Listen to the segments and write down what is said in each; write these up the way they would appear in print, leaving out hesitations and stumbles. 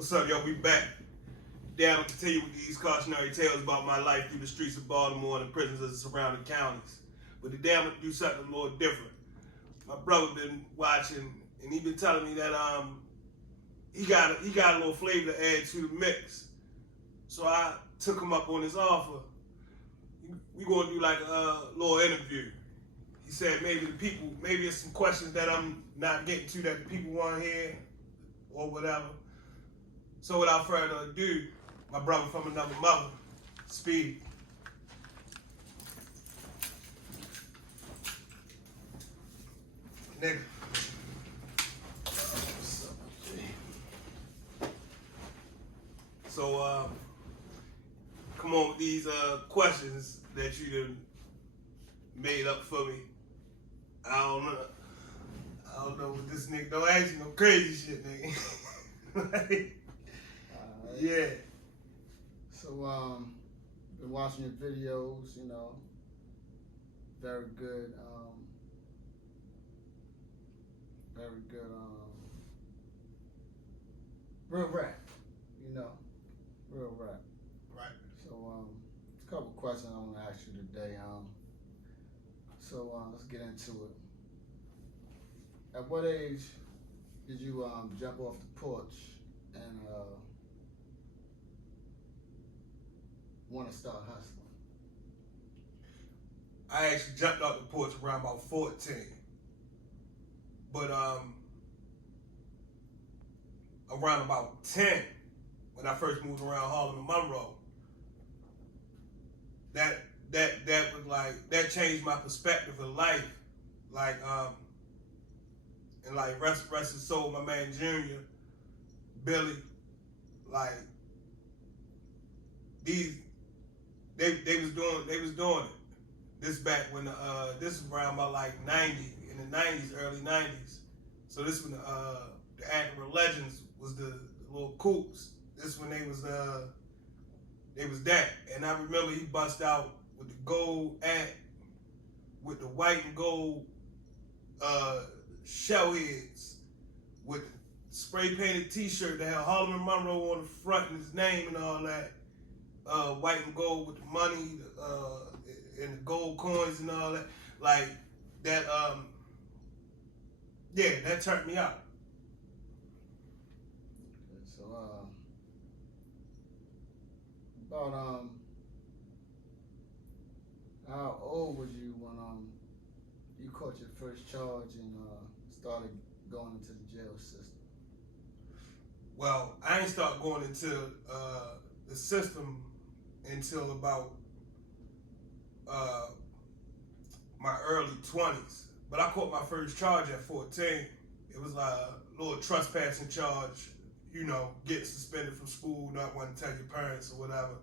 What's up, yo? We back. Damn, I'll continue with these cautionary tales about my life through the streets of Baltimore and the prisons of the surrounding counties. But today I'm gonna do something a little different. My brother been watching, and he been telling me that he got a little flavor to add to the mix. So I took him up on his offer. We gonna do like a little interview. He said maybe it's some questions that I'm not getting to that the people want to hear, or whatever. So without further ado, my brother from another mother, Speed. Nigga. So come on with these questions that you done made up for me. I don't know what this nigga don't ask you no crazy shit, nigga. Like, yeah. So, been watching your videos, you know, very good, real rap, you know, real rap. Right. So, a couple questions I want to ask you today, so, let's get into it. At what age did you, jump off the porch and, want to start hustling? I actually jumped off the porch around about 14. But around about 10, when I first moved around Harlem and Monroe, that was like, that changed my perspective of life. Like and like rest his soul, my man Junior, Billy, like they was doing it. This back when this is around about like 90, in the 90s, early 90s. So this when the Acura Legends was the little coupes. This when they was that. And I remember he bust out with the gold with the white and gold shell heads, with the spray painted t-shirt that had Harlem and Monroe on the front and his name and all that. White and gold with the money, and the gold coins and all that. Like that, yeah, that turned me out. Okay, so, about, how old was you when, you caught your first charge and, started going into the jail system? Well, I ain't start going into the system until about my early 20s. But I caught my first charge at 14. It was like a little trespassing charge, you know, getting suspended from school, not wanting to tell your parents or whatever.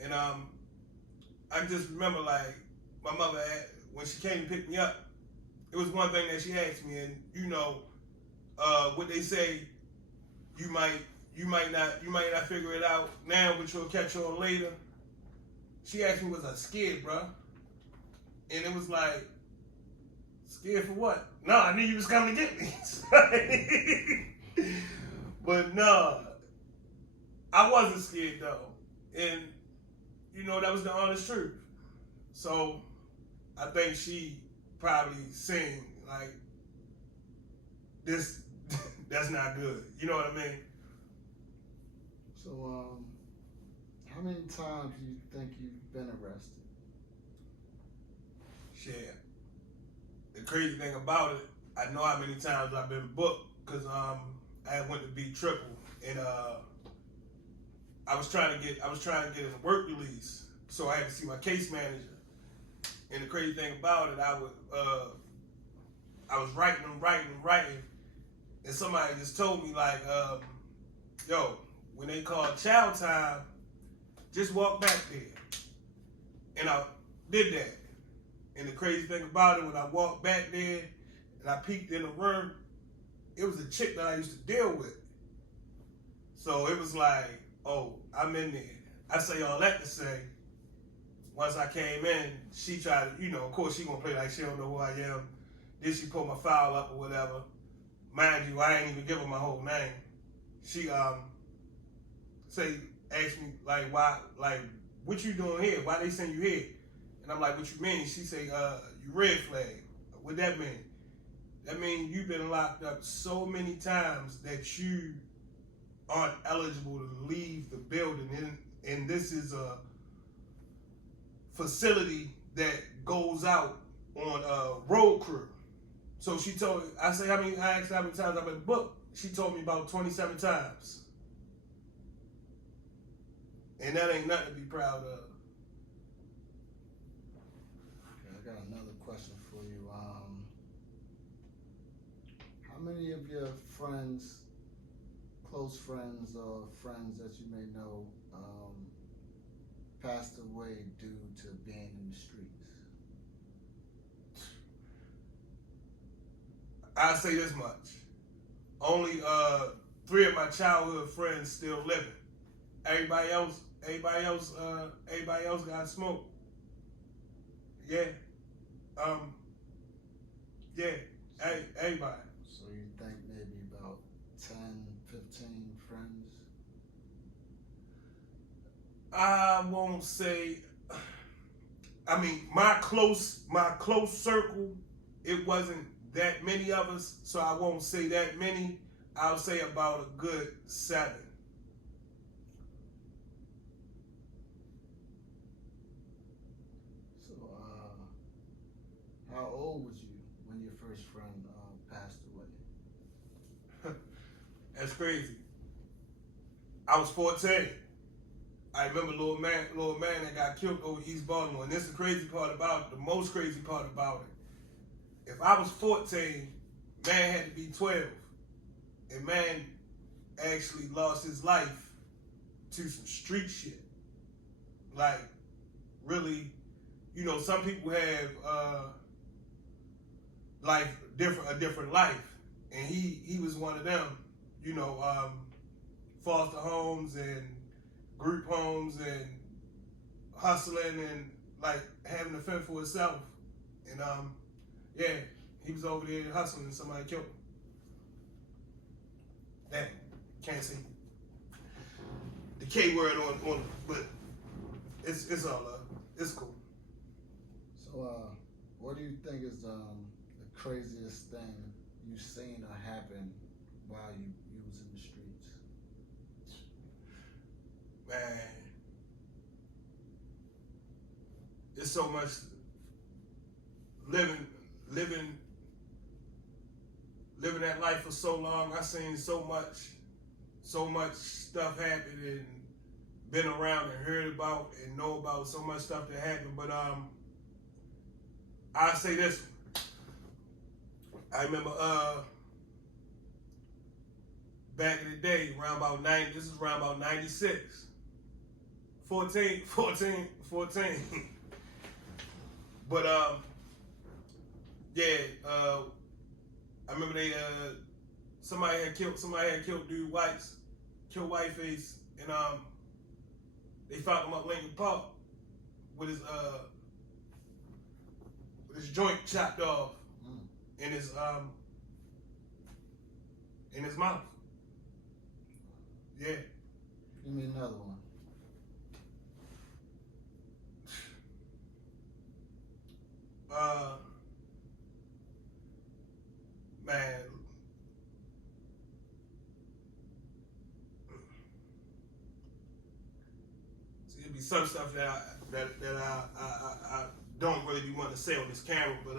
And I just remember, like, my mother, when she came to pick me up, it was one thing that she asked me, and you know, what they say, you might not figure it out now, but you'll catch on later. She asked me, was I scared, bro? And it was like, scared for what? No, I knew you was coming to get me. But no, I wasn't scared though. And you know, that was the honest truth. So I think she probably seen like, this, that's not good. You know what I mean? So, how many times do you think you've been arrested? Shit. The crazy thing about it, I know how many times I've been booked, because I went to be triple, and I was trying to get a work release, so I had to see my case manager. And the crazy thing about it, I was writing, and somebody just told me like, yo, when they call child time, just walk back there. And I did that. And the crazy thing about it, when I walked back there and I peeked in the room, it was a chick that I used to deal with. So it was like, oh, I'm in there. I say all that to say, once I came in, she tried to, you know, of course she gonna play like she don't know who I am. Then she pulled my file up or whatever. Mind you, I ain't even give her my whole name. she asked me like why, like what you doing here? Why they send you here? And I'm like, what you mean? She say, you red flag. What that mean? That mean you've been locked up so many times that you aren't eligible to leave the building. And this is a facility that goes out on a road crew. So she told me, I asked her how many times I've been booked. She told me about 27 times. And that ain't nothing to be proud of. Okay, I got another question for you. How many of your friends, close friends, or friends that you may know, passed away due to being in the streets? I'll say this much. Only 3 of my childhood friends still living. Everybody else got smoked. Yeah. Yeah. Everybody. So you think maybe about 10, 15 friends? I won't say. I mean, my close circle, it wasn't that many of us, so I won't say that many. I'll say about a good 7. So, how old was you when your first friend passed away? That's crazy. I was 14. I remember little man that got killed over East Baltimore. And this is the crazy part about it, the most crazy part about it. If I was 14, man had to be 12. And man actually lost his life to some street shit. Like, really, you know, some people have a different life. And he was one of them, you know, foster homes and group homes and hustling and like having to fend for himself. And yeah, he was over there hustling and somebody killed him. Damn, can't see the K word on but it's all love. It's cool. So, what do you think is the craziest thing you've seen or happened while you was in the streets? Man, it's so much living that life for so long. I seen so much stuff happen and been around and heard about and know about so much stuff that happened. But I'll say this one. I remember back in the day, this is around about 96. 14. But yeah, I remember somebody had killed dude killed Whiteface, and they found him up Lincoln Park with his joint chopped off in his mouth. Yeah. Give me another one. Man, see, it'd be some stuff that I don't really be wanting to say on this camera, but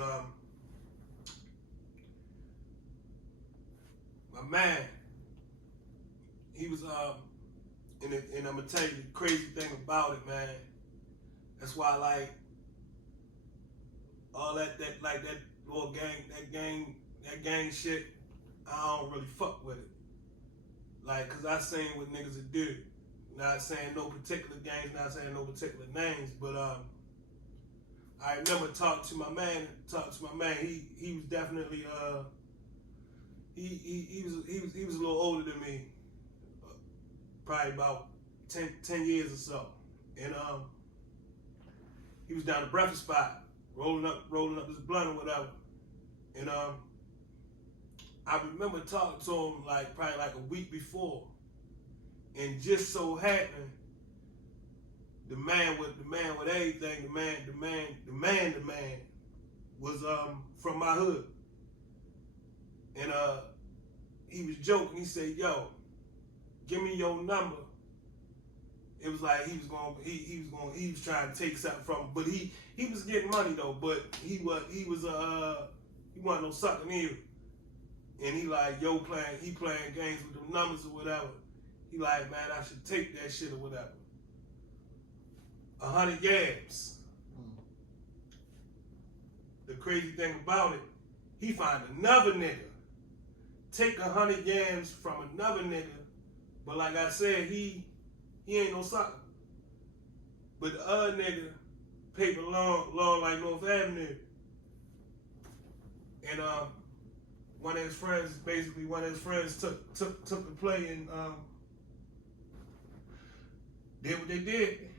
my man, he was and I'm gonna tell you the crazy thing about it, man. That's why like all that little gang shit, I don't really fuck with it. Like, cause I seen what niggas would do. Not saying no particular gangs, not saying no particular names, but I remember talking to my man. He was definitely he was a little older than me, probably about 10 years or so, and he was down the breakfast spot rolling up his blunt or whatever, and I remember talking to him like probably like a week before, and just so happened, the man with everything, the man was from my hood, and he was joking. He said, "Yo, give me your number." It was like he was trying to take something from him, but he was getting money though, but he wasn't no sucker either. And he like, yo, he playing games with them numbers or whatever. He like, man, I should take that shit or whatever. 100 yams. The crazy thing about it, he find another nigga, take 100 yams from another nigga, but like I said, he ain't no sucker. But the other nigga, paper long like North Avenue. And one of his friends took the play and did what they did.